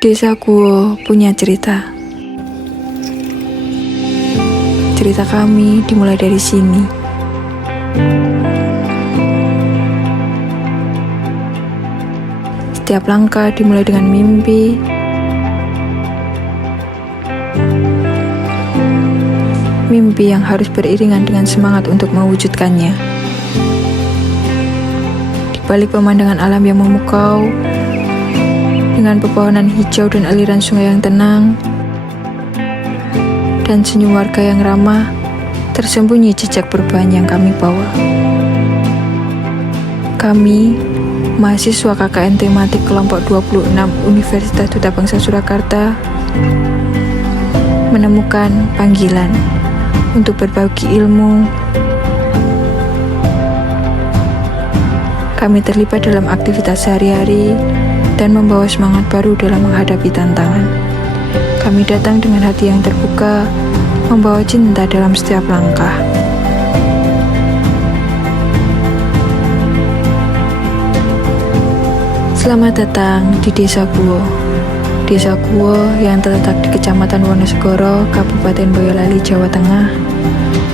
Desa Guo punya cerita. Cerita kami dimulai dari sini. Setiap langkah dimulai dengan mimpi. Mimpi yang harus beriringan dengan semangat untuk mewujudkannya. Di balik pemandangan alam yang memukau, dengan pepohonan hijau dan aliran sungai yang tenang, dan senyum warga yang ramah, tersembunyi jejak perubahan yang kami bawa. Kami, mahasiswa KKN tematik kelompok 26 Universitas Duta Bangsa Surakarta, menemukan panggilan untuk berbagi ilmu. Kami terlibat dalam aktivitas sehari-hari dan membawa semangat baru dalam menghadapi tantangan. Kami datang dengan hati yang terbuka, membawa cinta dalam setiap langkah. Selamat datang di Desa Guo. Desa Guo yang terletak di Kecamatan Wonosegoro, Kabupaten Boyolali, Jawa Tengah,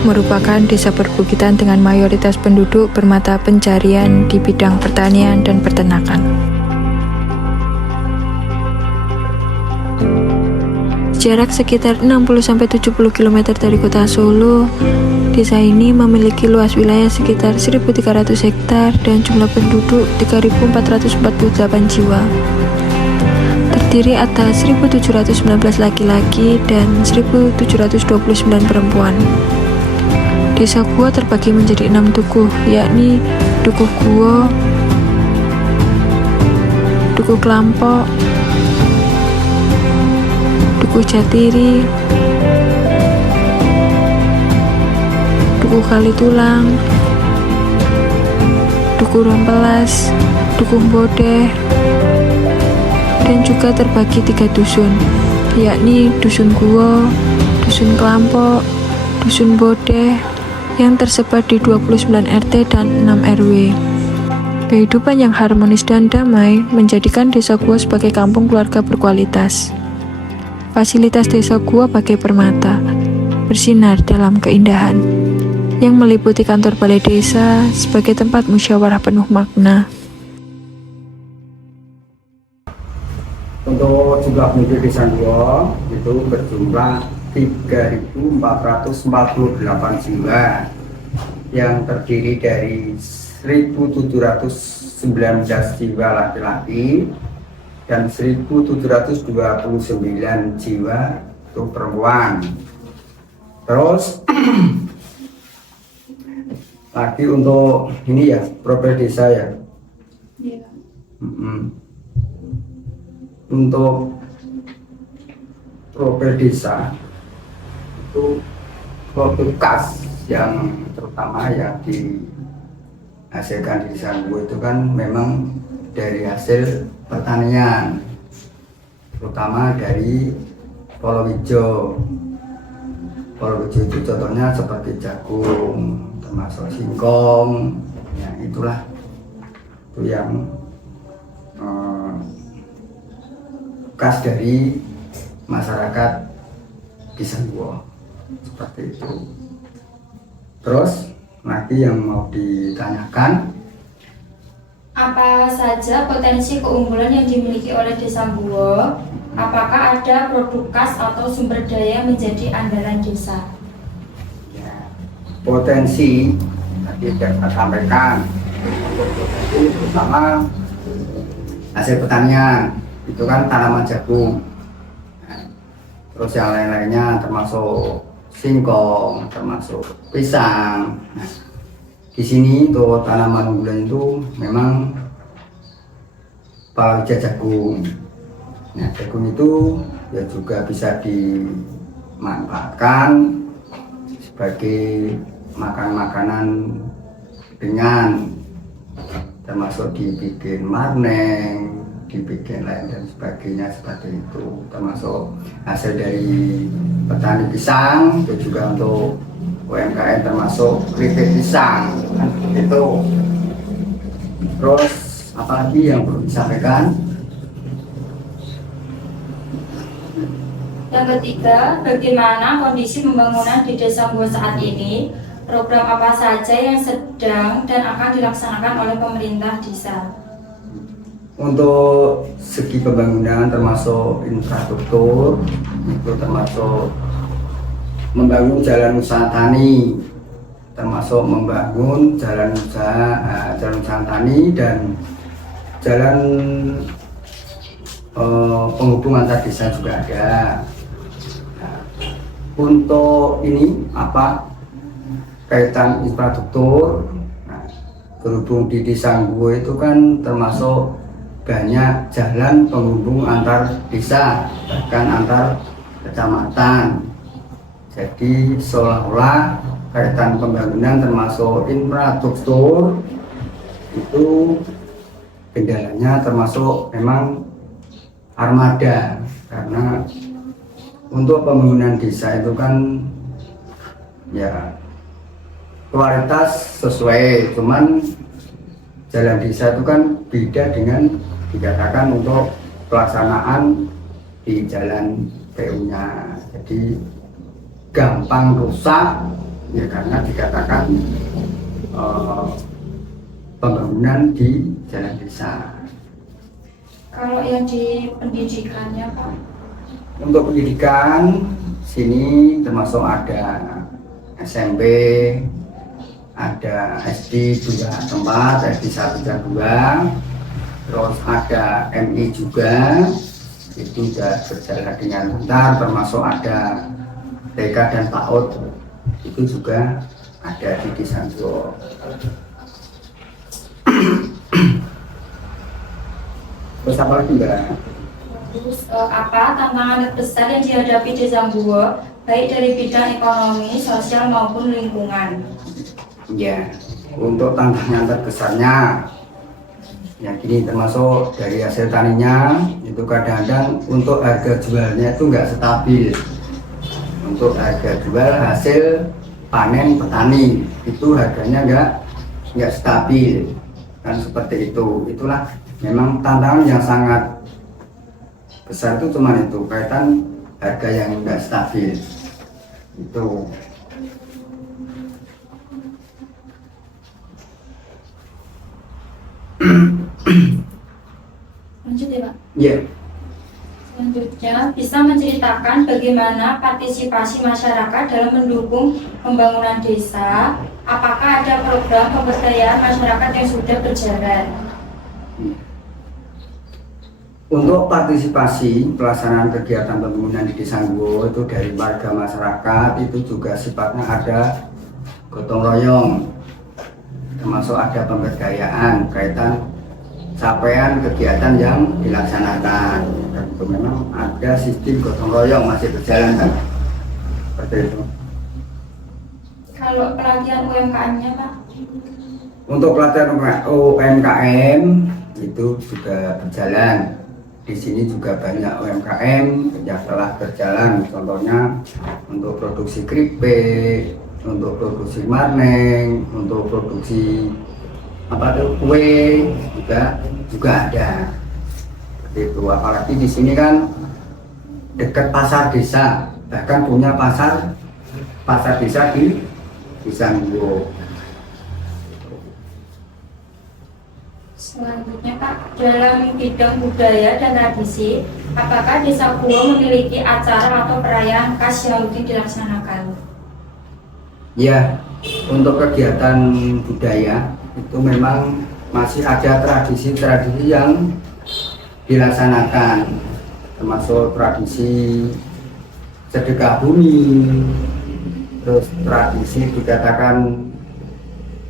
merupakan desa perbukitan dengan mayoritas penduduk bermata pencarian di bidang pertanian dan peternakan. Jarak sekitar 60-70 km dari kota Solo, desa ini memiliki luas wilayah sekitar 1.300 hektar dan jumlah penduduk 3.448 jiwa. Terdiri atas 1.719 laki-laki dan 1.729 perempuan. Desa Guo terbagi menjadi 6 dukuh, yakni Dukuh Guo, Dukuh Kelampok, Dukuh Jatiri, Dukuh Kalitulang, Dukuh Rompelas, Dukuh Bodeh, dan juga terbagi 3 dusun, yakni Dusun Guo, Dusun Kelampok, Dusun Bodeh, yang tersebar di 29 RT dan 6 RW. Kehidupan yang harmonis dan damai menjadikan Desa Guo sebagai kampung keluarga berkualitas. Fasilitas Desa Guo bagai permata, bersinar dalam keindahan, yang meliputi kantor balai desa sebagai tempat musyawarah penuh makna. Untuk jumlah penduduk Desa Guo itu berjumlah 3.448 jiwa, yang terdiri dari 1.719 jiwa laki-laki dan 1.729 jiwa itu perempuan. Terus lagi untuk ini ya, profil desa ya. Iya. Untuk profil desa itu produk kas yang terutama yang dihasilkan di Desa Guo itu kan memang dari hasil pertanian, terutama dari palawija. Palawija itu contohnya seperti jagung, termasuk singkong, ya itulah itu yang khas dari masyarakat Desa Guo, seperti itu. Terus lagi yang mau ditanyakan, apa saja potensi keunggulan yang dimiliki oleh Desa Guo? Apakah ada produk khas atau sumber daya menjadi andalan desa? ya, potensi tadi saya sampaikan, potensi terutama hasil pertanian itu kan tanaman jagung. Terus yang lain-lainnya termasuk singkong, termasuk pisang. Nah, di sini untuk tanaman unggulan itu memang palawija jagung. Nah, jagung itu ya juga bisa dimanfaatkan sebagai makanan ringan, termasuk dibikin marneng, dibikin lain dan sebagainya seperti itu, termasuk hasil dari petani pisang itu juga untuk UMKM, termasuk keripik pisang kan itu. Terus apalagi yang perlu disampaikan, Yang ketiga, bagaimana kondisi pembangunan di Desa Nggowo saat ini? Program apa saja yang sedang dan akan dilaksanakan oleh pemerintah desa? Untuk segi pembangunan termasuk infrastruktur, itu termasuk membangun jalan usaha tani, termasuk membangun jalan usaha tani dan jalan penghubung antar desa juga ada. Nah, untuk ini kaitan infrastruktur, berhubung di Desa Nggowo itu kan termasuk banyak jalan penghubung antar desa, bahkan antar kecamatan. Jadi seolah-olah kaitan pembangunan termasuk infrastruktur itu kendalanya termasuk memang armada, karena untuk pembangunan desa itu kan ya kualitas sesuai, cuman jalan desa itu kan beda dengan dikatakan untuk pelaksanaan di jalan PU-nya, jadi gampang rusak ya karena dikatakan pembangunan di jalan desa. Kalau yang di pendidikannya Pak? Untuk pendidikan sini termasuk ada SMP, ada SD 2 tempat, SD 1 dan 2, terus ada MI juga, itu sudah berjalan dengan lancar, termasuk ada TK dan PAUD, itu juga ada di Desa Nggowo. Terus apa lagi Mbak? Terus apa tantangan terbesar yang dihadapi Desa Nggowo baik dari bidang ekonomi, sosial maupun lingkungan? Ya, untuk tantangan terbesarnya ya gini, termasuk dari hasil taninya itu kadang-kadang untuk harga jualnya itu enggak stabil. Untuk harga jual hasil panen petani itu harganya enggak stabil, kan seperti itu. Itulah memang tantangan yang sangat besar, itu cuma itu kaitan harga yang enggak stabil itu. Lanjut ya Pak? Ya. Selanjutnya, bisa menceritakan bagaimana partisipasi masyarakat dalam mendukung pembangunan desa? Apakah ada program pemberdayaan masyarakat yang sudah berjalan? Untuk partisipasi pelaksanaan kegiatan pembangunan di Desa Nggowo itu dari warga masyarakat itu juga sifatnya ada gotong royong, termasuk ada pemberdayaan kaitan capaian kegiatan yang dilaksanakan. Dan itu memang ada sistem gotong royong masih berjalan kan? Seperti itu. Kalau pelatihan UMKM-nya Pak? Untuk pelatihan UMKM itu juga berjalan. Di sini juga banyak UMKM yang telah berjalan, contohnya untuk produksi keripik, untuk produksi marneng, untuk produksi kue juga ada. Seperti itu. Apalagi di sini kan dekat pasar desa, bahkan punya pasar desa di Desa Nggowo. Selanjutnya Pak, dalam bidang budaya dan tradisi, apakah Desa Nggowo memiliki acara atau perayaan khas yang rutin dilaksanakan? Ya, untuk kegiatan budaya itu memang masih ada tradisi-tradisi yang dilaksanakan, termasuk tradisi sedekah bumi, terus tradisi dikatakan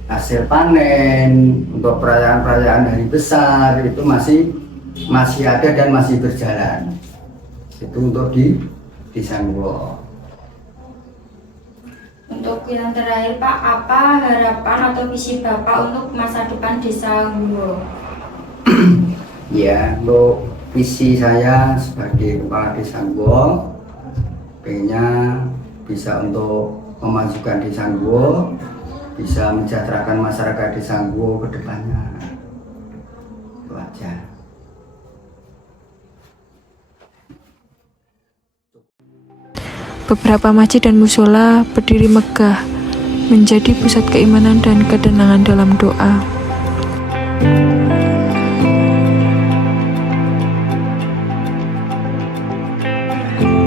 hasil panen, untuk perayaan-perayaan hari besar itu masih ada dan masih berjalan. Itu untuk di Desa Nggowo. Untuk yang terakhir Pak, apa harapan atau visi Bapak untuk masa depan Desa Nggowo? Ya, untuk visi saya sebagai kepala Desa Nggowo, pengennya bisa untuk memajukan Desa Nggowo, bisa mensejahterakan masyarakat Desa Nggowo ke depannya. Itu aja. Beberapa masjid dan musola berdiri megah, menjadi pusat keimanan dan ketenangan dalam doa.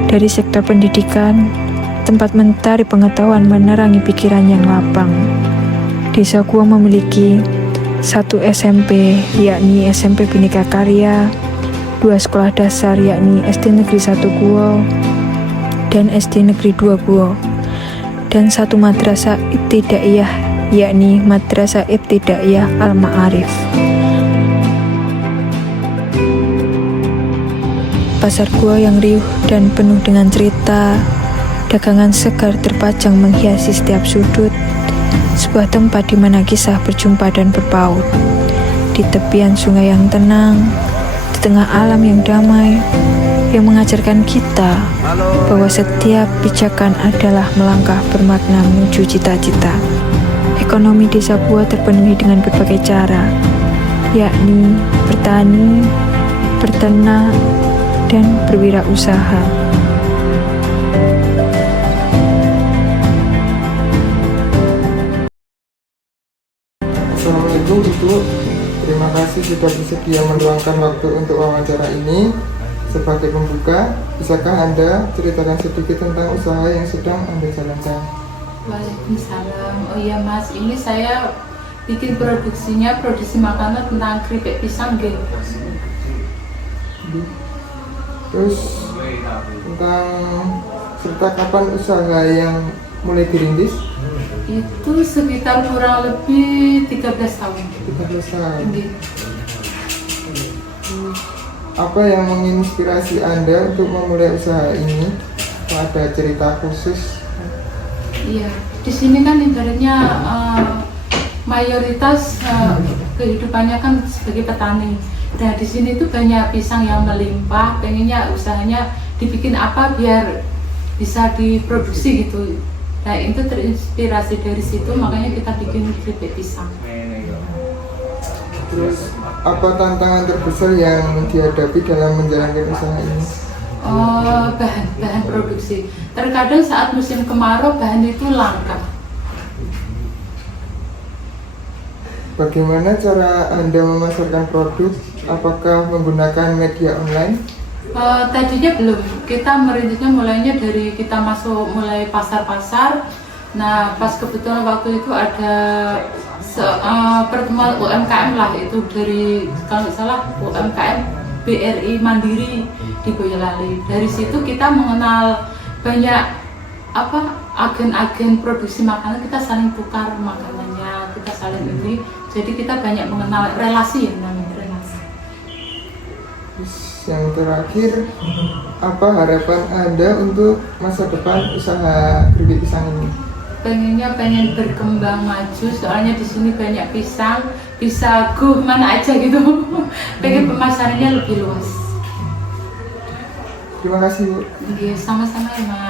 Dari sektor pendidikan, tempat mencari pengetahuan menerangi pikiran yang lapang. Desa Guo memiliki 1 SMP, yakni SMP Bhinneka Karya, 2 sekolah dasar, yakni SD Negeri 1 Guo dan SD Negeri 2 Guo, dan 1 madrasah ibtidaiyah, yakni Madrasah Ibtidaiyah Al-Ma'arif. Pasar Guo yang riuh dan penuh dengan cerita, dagangan segar terpajang menghiasi setiap sudut, sebuah tempat di mana kisah berjumpa dan berpaut. Di tepian sungai yang tenang, di tengah alam yang damai, yang mengajarkan kita bahwa setiap pijakan adalah melangkah bermakna menuju cita-cita. Ekonomi desa Guo terpenuhi dengan berbagai cara, yakni bertani, berternak, dan berwirausaha. Assalamualaikum Ibu, terima kasih sudah bersedia meluangkan waktu untuk wawancara ini. Sebagai pembuka, bisakah Anda ceritakan sedikit tentang usaha yang sedang Anda jalankan? Waalaikumsalam. Oh iya Mas, ini saya bikin produksi makanan tentang keripik pisang gitu. Terus tentang serta kapan usaha yang mulai dirintis? Itu sekitar kurang lebih 13 tahun. 13 tahun. Gitu. Apa yang menginspirasi Anda untuk memulai usaha ini? Apa ada cerita khusus? Iya, di sini kan ibaratnya mayoritas kehidupannya kan sebagai petani. Nah di sini tuh banyak pisang yang melimpah, pengennya usahanya dibikin apa biar bisa diproduksi gitu. Nah itu terinspirasi dari situ, makanya kita bikin keripik pisang. Terus apa tantangan terbesar yang dihadapi dalam menjalankan usaha ini? Bahan produksi. Terkadang saat musim kemarau bahan itu langka. Bagaimana cara Anda memasarkan produk? Apakah menggunakan media online? Tadinya belum. Kita merintisnya mulainya dari kita masuk mulai pasar-pasar. Nah, pas kebetulan waktu itu ada pertemuan UMKM lah, itu dari kalau nggak salah UMKM BRI Mandiri di Boyolali. Dari situ kita mengenal banyak agen-agen produksi makanan, kita saling tukar makanannya, kita saling ini. Jadi kita banyak mengenal relasi, yang namanya relasi. Yang terakhir, apa harapan Anda untuk masa depan usaha keripik pisang ini? Pengen berkembang maju, soalnya di sini banyak pisang, bisa go mana aja gitu. Pengen pemasarannya lebih luas. Terima kasih Bu. Iya, sama-sama ya Mas.